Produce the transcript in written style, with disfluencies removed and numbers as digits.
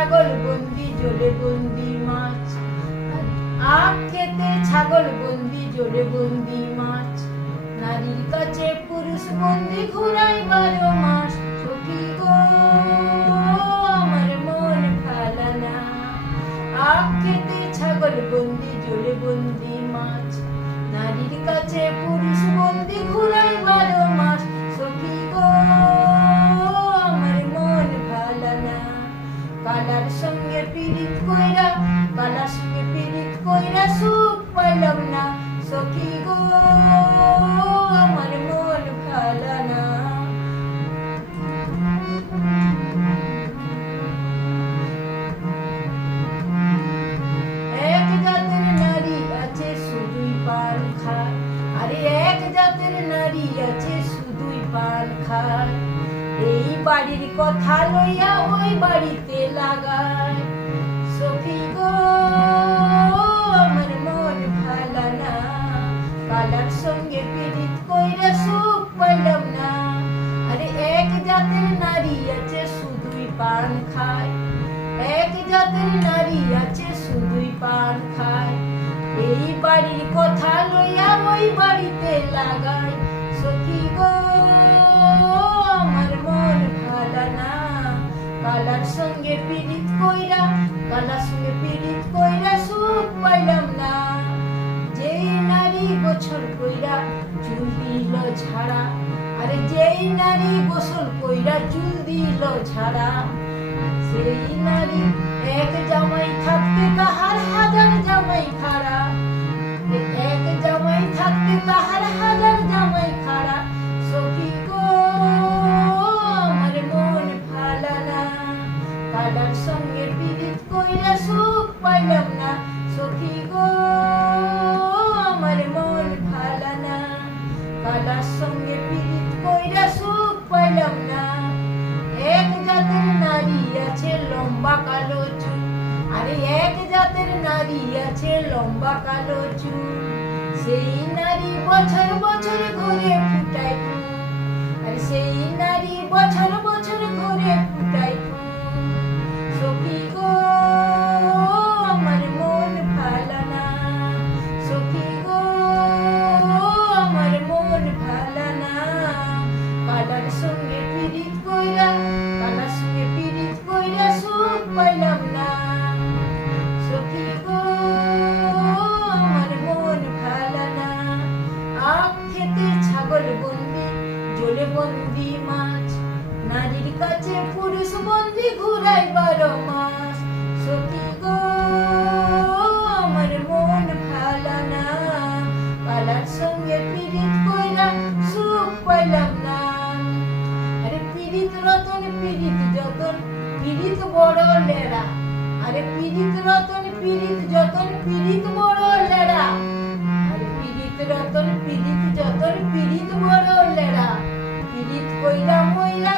ছাগল বন্দি জলে বন্দি মাছ, আখ খেতে ছাগল বন্দি জলে বন্দি মাছ, নারীর কাছে পুরুষ বন্দি ঘুরাই 12 মাস। সখী গো আমার মন ফালানা, আখ খেতে ছাগল বন্দি জলে বন্দি মাছ, নারীর কাছে পুরুষ বন্দি ঘুরাই 12 মাস। সখী গো আমার মন ফালানা, কালার সঙ্গে পীড়িত কইরা, কালার সঙ্গে পীড়িত কইরা সুখ পাইলাম না। সখী গো আমার মন ফালানা। এক জাতের নারী আছে শুধুই পান খায়, আরে এক জাতের নারী আছে শুধুই পান খায়, এই বাড়ির কথা লইয়া ওই বাড়িতে লাগায়। সখী গো আমার মন ফালানা, কালার সঙ্গে পীড়িত কইরা সুখ পাইলাম না। আরে এক জাতের নারী আছে শুধুই পান খায়, এক জাতের নারী আছে শুধুই পান খায়, এই বাড়ির কথা লইয়া ওই বাড়িতে লাগায়। সখী গো আমার মন ফালানা, কালার সঙ্গে পীড়িত কইরা, কালার সঙ্গে পীড়িত কইরা সুখ পাইলাম না। যেই নারী গোসল কইরা চুল দিল ঝাড়া, আরে যেই নারী গোসল কইরা চুল দিল ঝাড়া, সেই নারী এক জামাই থাকতে তাহার হাজার জামাই খাড়া, এক জামাই থাকতে তাহার হাজার জামাই খাড়া। সখী গো আমার মন ফালানা, কালার সঙ্গে পীড়িত কইরা সুখ পাইলাম না। সখী গো আমার মন ফালানা, কালার সঙ্গে পীড়িত কইরা সুখ পাইলাম না। এক জাতের নারী আছে লম্বা কালো চুল, আরে এক জাতের নারী আছে লম্বা কালো চুল, সেই নারী বছর বছর ঘুরে ফুটায় ফুল, আরে সেই নারী বছর বছর ঘুরে ফুটায় ফুল। সখী গো আমার মন ফালানা, সখী গো আমার মন ফালানা, কালার সঙ্গে পীড়িত কইরা, কালার সঙ্গে পীড়িত কইরা সুখ পাইলাম না। সখী গো আমার মন ফালানা, আখ খেতে ছাগল বন্দি জলে বন্দি মাছ, নারীর কাছে পুরুষ বন্দি ঘুরাই 12 মাস। সখী গো আমার মন ফালানা, কালার সঙ্গে পীড়িত কইরা সুখ পাইলাম না। আরে পীড়িত রতন পীড়িত যতন পীড়িত বড় লেড়া, আরে পীড়িত রতন পীড়িত যতন পীড়িত বড় লেড়া, আরে পীড়িত রতন পীড়িত যতন পীড়িত বড় লেড়া, পীড়িত কইরা মইরা